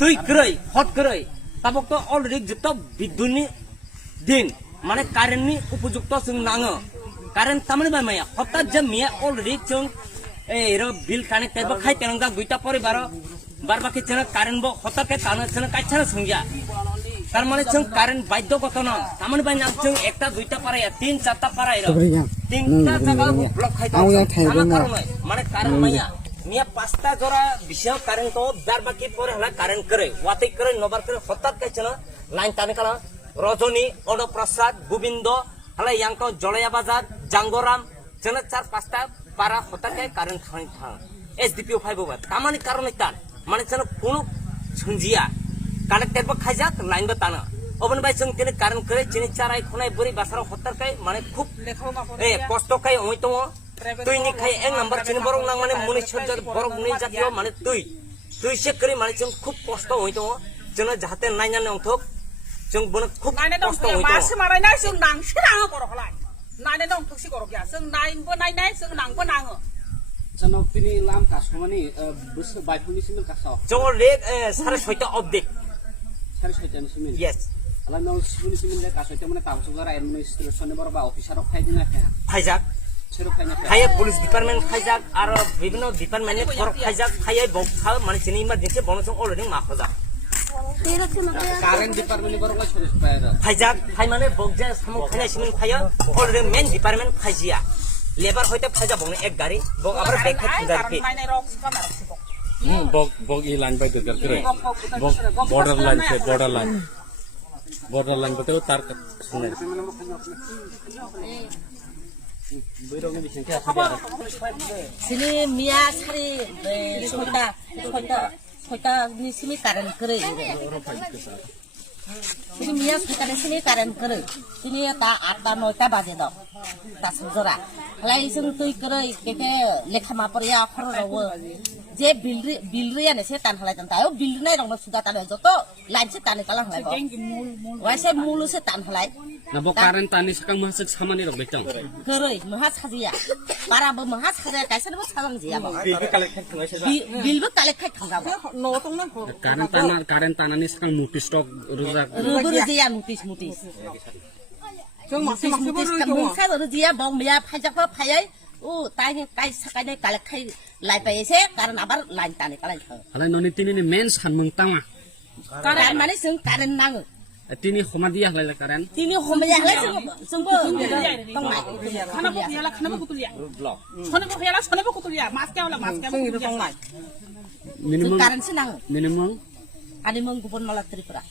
তুই করই হট করই তাবক তো অলরেডি যত বিদ্যুৎনি দিন মানে কারেন্টনি উপযুক্ত जों नाङो কারেন্ট তামনি বাই মায়া হঠাৎ যে মিয়া অলরেডি जों এর বিল কানেক্ট তেব খাই তেনগা দুইটা পরিবার বারবাকি जों কারেন্ট ব হঠাৎ কে কানে जों কাইছানা সংজ্ঞা তার মানে जों কারেন্ট বাধ্যগত না তামনি বাই না जों একটা দুইটা পারায়া তিন চারটা পারায়া তিনটা জায়গা ব্লক খাই মানে কারেন্ট মায়া মিয়া পাঁচটা জোড়া বিশাল কারেন্ট তো বারবাকি পরে হলা কারেন্ট করে ওয়াতে করে নবার করে হঠাৎ কাইছানা লাইন টানে কালা রজনী অনপ্রসাদ গোবিন্দ হলে ইয়াঙ্ক জলয়া বাজার জাঙ্গরাম যেন চার পাঁচটা পারা হঠাৎ কারেন্ট থানি থাং এসডিপিও ফাইভ তামানি কারণে টান মানে যেন কোনো সঞ্জিয়া কানেক্টেড খাইজাক লাইন বা টানা অবন ভাই जों তিনি কারেন্ট করে চিনি চারাই খনাই বরি বাসার হঠাৎ মানে খুব কষ্ট খাই ওই তো তুই নি খাই এক নাম্বার চিনি বরং নাং মানে মনীশ্বর বরং নি জাতীয় মানে তুই সে করে মানে जों খুব কষ্ট ওই তো যেন যাহাতে নাইনানে অংথক जों बनो खूब कष्ट होयो मासे मारायनाय जों नांसो नाङो बरखलाय नायनाय दं थुसि गरबिया जों नायबो नायनाय जों नांबो नाङो जनक तिनि लाम कासमानि बोसोर बायफुनि सिम कासाव जों लेक 6:30 अपडेट 6:30 सिम यस अला न सिनि सिम ले कासोते माने ताबसुगार एडमिनिस्ट्रेशन बरबा अफिसार फायदिना फाया फायजाक सेरो फायना फाया पुलिस डिपार्टमेंट फायजाक आरो विभिन्न डिपार्टमेंटनि फर फायजाक फायै बखा माने सिनि इमारजेंसि बनसं अलरेडी माखजा कारेंट डिपार्टमेंट बरंगा सरिस पायर फायजाक फाय माने बगजा सामु फायनाय सिमन फाया अलरेडी मेन डिपार्टमेंट फायजिया लेबर होयते फायजा बगने एक गाड़ी बग आबर बेक खाजा के नायनाय रक्स कामारसि बग बग ई लाइन बाय दर करे बग बॉर्डर लाइन से बॉर्डर लाइन बताओ तार सुने बैरंगे बिसिंके सिनि मिया सारि ছয়টা নিসিমি কারেন্ট করে তিনি মিয়া ছয়টা নিসিমি কারেন্ট করে তিনি তা 8টা 9টা বাজে দাও তা সুজরা হলাই जों তুই করে কেকে লেখামা পড়িয়া খর রাও যে বিলরিয়ানে সে টান হলাই টান তাও বিলরিনাই রং সুদা টান যত লাইন সে টানে কালা হলাই ওয়াইসে মুলু সে টান হলাই नबो कारेंट तानि सकां महसक सामानि रग बेतां गरै महा साजिया बाराबो महा साजा काइसनबो साजां जिया बिलबो कालेक्ट खांजाबो कारेंट तानानि सकां नोटिस स्टक रुजाक रुजिया नोटिस जों मासे मुंसा रुजिया बं मिया फाइजाखो फायै ओ ताइ सकाइने कालेक्ट खाइ लाइपायसे कारण आबार लाइन ताने कालाय हलाय ननि तिनिनि मेन सानमों तामा कारण माने जों कारेन्ट नाङो तिनि खमा दिया हलाय कारेन्ट तिनि खमाया हलाय जोंबो तंनाय खानाबो गैयाला खानाबो कुतुलिया सनेबो गैयाला सनेबो कुतुलिया मास केवला मास केवला तंनाय मिनिमम कारेन्ट सो नाङो मिनिमम आनि मों गुबुन मालात्रिफोरा